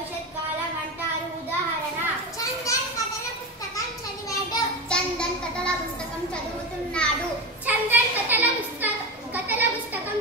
భవిష్యత్ కాలం అంటారు. ఉదాహరణ చందన్ కథల పుస్తకం చదివాడు. చందన్ కథల పుస్తకం చదువుతున్నాడు. చందన్ కథల పుస్తకం